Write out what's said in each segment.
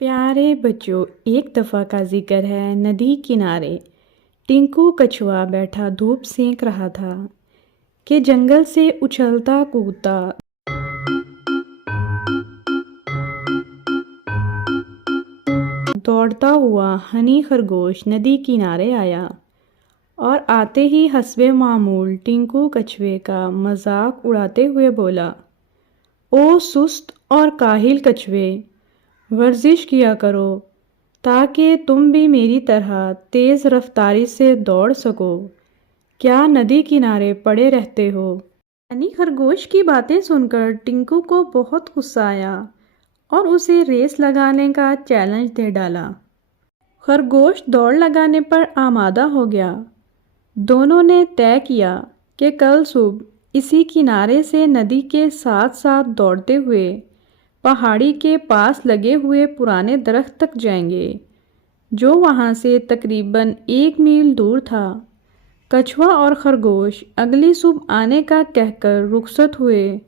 प्यारे बच्चों, एक दफ़ा का जिक्र है। नदी किनारे टिंकू कछुआ बैठा धूप सेंक रहा था कि जंगल से उछलता कूदता दौड़ता हुआ हनी खरगोश नदी किनारे आया और आते ही हस्बे मामूल टिंकू कछुए का मजाक उड़ाते हुए बोला, ओ सुस्त और काहिल कछुए, वर्जिश किया करो ताकि तुम भी मेरी तरह तेज़ रफ्तारी से दौड़ सको। क्या नदी किनारे पड़े रहते हो? हनी खरगोश की बातें सुनकर टिंकू को बहुत गुस्सा आया और उसे रेस लगाने का चैलेंज दे डाला। खरगोश दौड़ लगाने पर आमादा हो गया। दोनों ने तय किया कि कल सुबह इसी किनारे से नदी के साथ साथ दौड़ते हुए पहाड़ी के पास लगे हुए पुराने दरख्त तक जाएंगे, जो वहाँ से तकरीबन 1 मील दूर था। कछुआ और खरगोश अगली सुबह आने का कहकर रुखसत हुए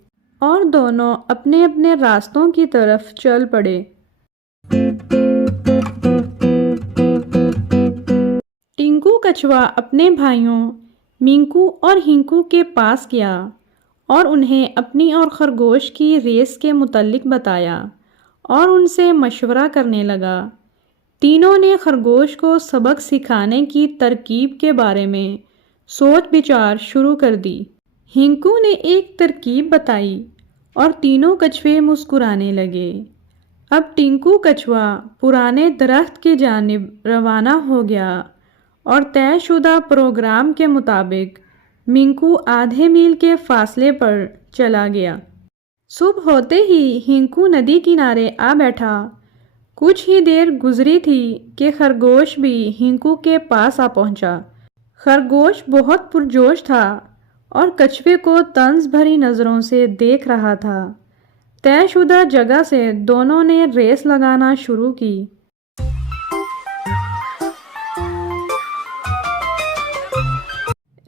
और दोनों अपने अपने रास्तों की तरफ चल पड़े। टिंकू कछुआ अपने भाइयों मिंकू और हिंकू के पास गया और उन्हें अपनी और खरगोश की रेस के मुतल्लिक बताया और उनसे मशवरा करने लगा। तीनों ने खरगोश को सबक सिखाने की तरकीब के बारे में सोच विचार शुरू कर दी। हिंकू ने एक तरकीब बताई और तीनों कछुए मुस्कुराने लगे। अब टिंकू कछुआ पुराने दरख्त की जानिब रवाना हो गया और तयशुदा प्रोग्राम के मुताबिक मिंकू आधे मील के फासले पर चला गया। सुबह होते ही हिंकू नदी किनारे आ बैठा। कुछ ही देर गुजरी थी कि खरगोश भी हिंकू के पास आ पहुंचा। खरगोश बहुत पुरजोश था और कछुए को तंज भरी नज़रों से देख रहा था। तयशुदा जगह से दोनों ने रेस लगाना शुरू की।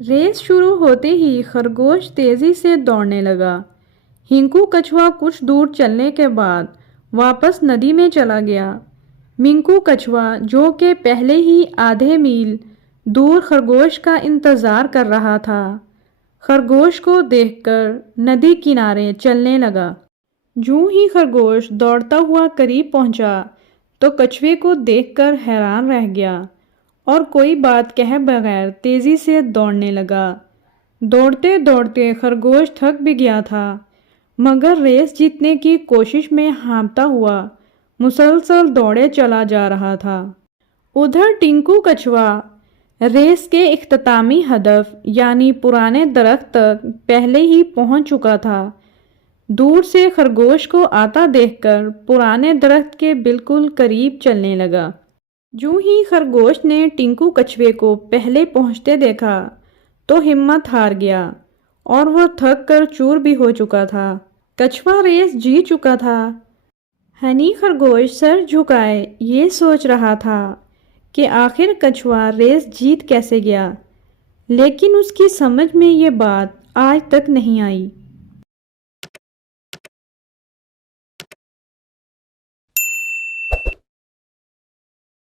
रेस शुरू होते ही खरगोश तेज़ी से दौड़ने लगा। हिंकू कछुआ कुछ दूर चलने के बाद वापस नदी में चला गया। मिंकू कछुआ, जो कि पहले ही आधे मील दूर खरगोश का इंतज़ार कर रहा था, खरगोश को देखकर नदी किनारे चलने लगा। यूं ही खरगोश दौड़ता हुआ करीब पहुंचा तो कछुए को देखकर हैरान रह गया और कोई बात कहे बगैर तेज़ी से दौड़ने लगा। दौड़ते दौड़ते खरगोश थक भी गया था, मगर रेस जीतने की कोशिश में हाँफता हुआ मुसलसल दौड़े चला जा रहा था। उधर टिंकू कछुआ रेस के इख्तितामी हदफ यानी पुराने दरख्त तक पहले ही पहुंच चुका था। दूर से खरगोश को आता देखकर पुराने दरख्त के बिल्कुल करीब चलने लगा। यूं ही खरगोश ने टिंकू कछुए को पहले पहुंचते देखा तो हिम्मत हार गया और वह थक कर चूर भी हो चुका था। कछुआ रेस जीत चुका था। हनी खरगोश सर झुकाए ये सोच रहा था कि आखिर कछुआ रेस जीत कैसे गया, लेकिन उसकी समझ में ये बात आज तक नहीं आई।